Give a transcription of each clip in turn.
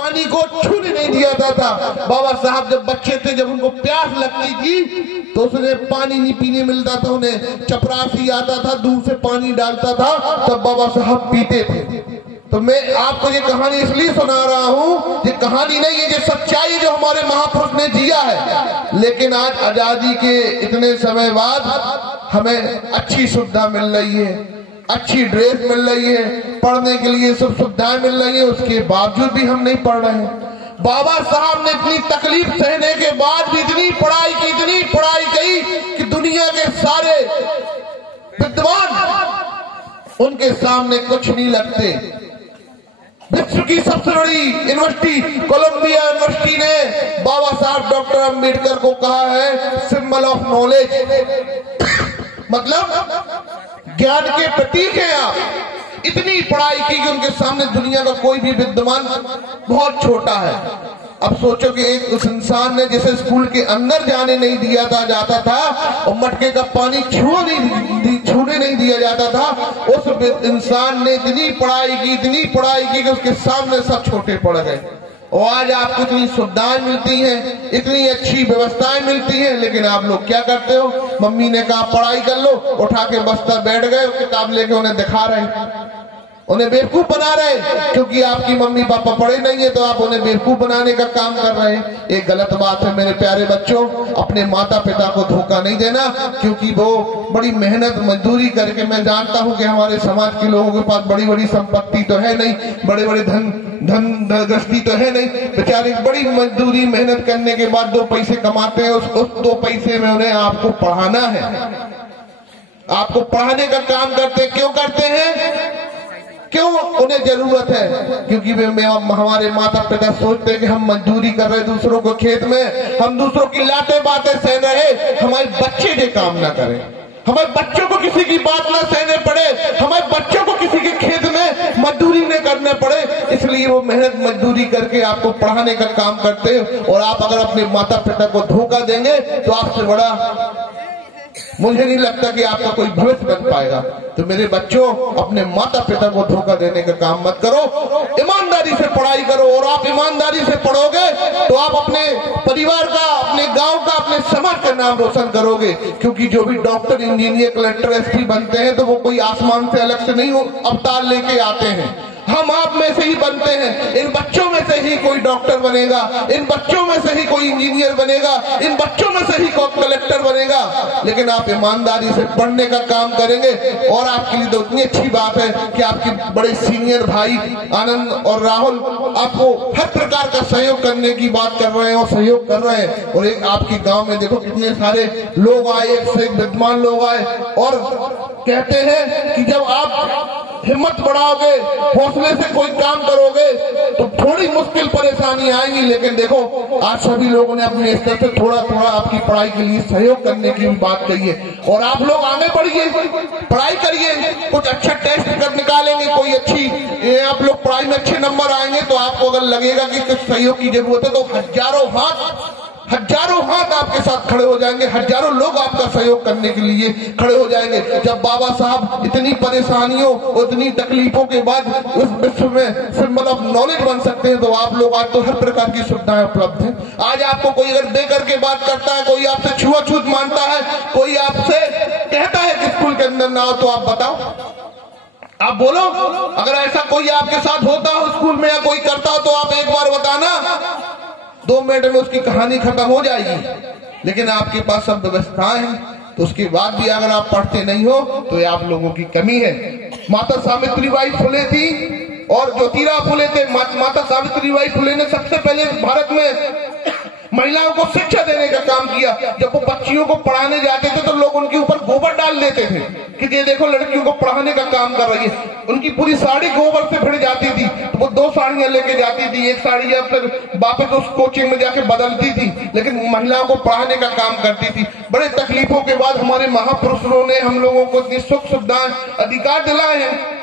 पानी को छूने नहीं दिया था। बाबा साहब जब बच्चे थे, जब उनको प्यास लगती थी तो उसने पानी नहीं पीने मिलता था, उन्हें चपरासी आता था, दूर से पानी डालता था, तब बाबा साहब पीते थे। तो मैं आपको ये कहानी इसलिए सुना रहा हूँ, ये कहानी नहीं है, ये सच्चाई जो हमारे महापुरुष ने जिया है। लेकिन आज आजादी के इतने समय बाद हमें अच्छी सुविधा मिल रही है, अच्छी ड्रेस मिल रही है, पढ़ने के लिए सब सुविधाएं मिल रही है, उसके बावजूद भी हम नहीं पढ़ रहे हैं। बाबा साहब ने इतनी तकलीफ सहने के बाद भी इतनी पढ़ाई की, इतनी पढ़ाई की कि दुनिया के सारे विद्वान उनके सामने कुछ नहीं लगते। विश्व की सबसे बड़ी यूनिवर्सिटी कोलंबिया यूनिवर्सिटी ने बाबा साहब डॉक्टर अंबेडकर को कहा है सिंबल ऑफ नॉलेज, मतलब ज्ञान के प्रतीक हैं आप। इतनी पढ़ाई की कि उनके सामने दुनिया का कोई भी विद्वान बहुत छोटा है। अब सोचो कि एक उस इंसान ने जिसे स्कूल के अंदर जाने नहीं दिया जाता था और मटके का पानी छूने नहीं दिया जाता था, उस इंसान ने इतनी पढ़ाई की कि उसके सामने सब छोटे पड़ गए। और आज आपको इतनी सुविधाएं मिलती हैं, इतनी अच्छी व्यवस्थाएं मिलती हैं, लेकिन आप लोग क्या करते हो? मम्मी ने कहा पढ़ाई कर लो, उठा के बस्ता बैठ गए, किताब लेके उन्हें दिखा रहे, उन्हें बेवकूफ बना रहे, क्योंकि आपकी मम्मी पापा पढ़े नहीं है तो आप उन्हें बेवकूफ बनाने का काम कर रहे हैं। एक गलत बात है मेरे प्यारे बच्चों, अपने माता पिता को धोखा नहीं देना, क्योंकि वो बड़ी मेहनत मजदूरी करके, मैं जानता हूं कि हमारे समाज के लोगों के पास बड़ी बड़ी संपत्ति तो है नहीं, बड़े बड़े धन गृहस्थी तो है नहीं, बेचारे बड़ी मजदूरी मेहनत करने के बाद 2 पैसे कमाते हैं, उस 2 पैसे में उन्हें आपको पढ़ाना है, आपको पढ़ाने का काम करते। क्यों करते हैं? क्यों उन्हें जरूरत है? क्योंकि हमारे माता पिता सोचते हैं कि हम मजदूरी कर रहे दूसरों को खेत में, हम दूसरों की लाते बातें सहन रहे, हमारे बच्चे ये काम ना करें, हमारे बच्चों को किसी की बात ना सहने पड़े, हमारे बच्चों को किसी के खेत में मजदूरी न करने पड़े, इसलिए वो मेहनत मजदूरी करके आपको पढ़ाने का काम करते हैं। और आप अगर अपने माता पिता को धोखा देंगे तो आपसे बड़ा मुझे नहीं लगता कि आपका कोई भविष्य बन पाएगा। तो मेरे बच्चों, अपने माता पिता को धोखा देने का काम मत करो, ईमानदारी से पढ़ाई करो। और आप ईमानदारी से पढ़ोगे तो आप अपने परिवार का, अपने गांव का, अपने समाज का नाम रोशन करोगे। क्योंकि जो भी डॉक्टर, इंजीनियर, कलेक्टर, एसपी बनते हैं तो वो कोई आसमान से अलग से नहीं अवतार लेके आते हैं, हम आप में से ही बनते हैं। इन बच्चों में से ही कोई डॉक्टर बनेगा, इन बच्चों में से ही कोई इंजीनियर बनेगा, इन बच्चों में से ही कोई कलेक्टर बनेगा। लेकिन आप ईमानदारी से पढ़ने का काम करेंगे। और आपके लिए तो इतनी अच्छी बात है कि आपके बड़े सीनियर भाई आनंद और राहुल आपको हर प्रकार का सहयोग करने की बात कर रहे हैं और सहयोग कर रहे हैं। और एक आपके गांव में देखो कितने सारे लोग आए, एक से एक विद्वान लोग आए, और कहते हैं कि जब आप हिम्मत बढ़ाओगे, हौसले से कोई काम करोगे तो थोड़ी मुश्किल परेशानी आएंगी, लेकिन देखो आज सभी लोगों ने अपने स्तर से थोड़ा थोड़ा आपकी पढ़ाई के लिए सहयोग करने की भी बात कही है। और आप लोग आगे बढ़िए, पढ़ाई करिए, कुछ अच्छा टेस्ट कर निकालेंगे, कोई अच्छी, आप लोग पढ़ाई में अच्छे नंबर आएंगे तो आपको अगर लगेगा कि कुछ सहयोग की जरूरत है तो हजारों हाथ आपके साथ खड़े हो जाएंगे, हजारों लोग आपका सहयोग करने के लिए खड़े हो जाएंगे। जब बाबा साहब इतनी परेशानियों और इतनी तकलीफों के बाद उस विश्व में सिंबल ऑफ नॉलेज बन सकते हैं तो आप लोग आज तो हर प्रकार की सुविधाएं उपलब्ध हैं। आज आपको कोई अगर दे करके बात करता है, कोई आपसे छुआछूत मानता है, कोई आपसे कहता है कि स्कूल के अंदर ना हो, तो आप बताओ, आप बोलो। अगर ऐसा कोई आपके साथ होता हो स्कूल में या कोई करता हो तो आप एक बार बताना, 2 मिनट में उसकी कहानी खत्म हो जाएगी। लेकिन आपके पास सब व्यवस्थाएं हैं, तो उसके बाद भी अगर आप पढ़ते नहीं हो तो ये आप लोगों की कमी है। माता सावित्रीबाई फुले थी और ज्योतिराव फुले थे। माता सावित्रीबाई फुले ने सबसे पहले भारत में महिलाओं को शिक्षा देने का काम किया। जब वो बच्चियों को पढ़ाने जाते थे तो लोग उनके ऊपर गोबर डाल देते थे कि ये देखो लड़कियों को पढ़ाने का काम कर रही है। उनकी पूरी साड़ी गोबर से भिड़ जाती थी, तो वो 2 साड़ियां लेके जाती थी, एक साड़ी या फिर वापस उस कोचिंग में जाके बदलती थी, लेकिन महिलाओं को पढ़ाने का काम करती थी। बड़े तकलीफों के बाद हमारे महापुरुषों ने हम लोगों को इतनी सुख सुविधाएं, अधिकार दिलाए हैं।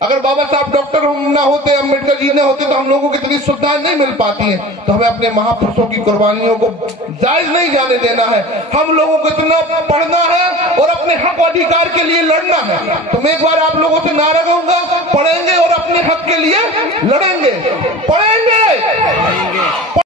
अगर बाबा साहब डॉक्टर ना होते, अम्बेडकर जी न होते तो हम लोगों को इतनी सुविधाएं नहीं मिल पाती हैं। तो हमें अपने महापुरुषों की कुर्बानियों को जायज नहीं जाने देना है। हम लोगों को इतना पढ़ना है और अपने हक अधिकार के लिए लड़ना है। तो मैं एक बार आप लोगों से नारा कहूंगा, पढ़ेंगे और अपने हक के लिए लड़ेंगे, पढ़ेंगे